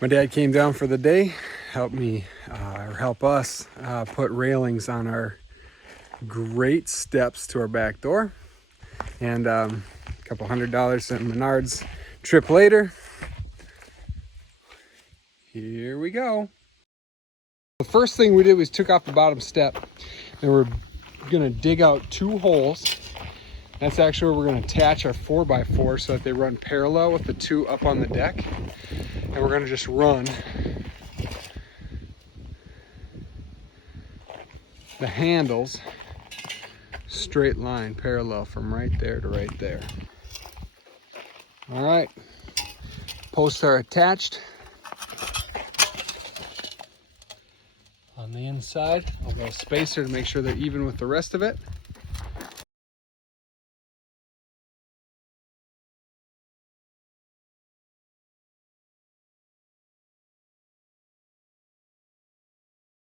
My dad came down for the day, help us put railings on our great steps to our back door. And a couple $100 at Menards trip later, here we go. The first thing we did was took off the bottom step, and we're gonna dig out 2 holes. That's actually where we're gonna attach our 4x4 so that they run parallel with the 2 up on the deck. And we're gonna just run the handles straight line parallel from right there to right there. All right, posts are attached. On the inside, I'll go spacer to make sure they're even with the rest of it.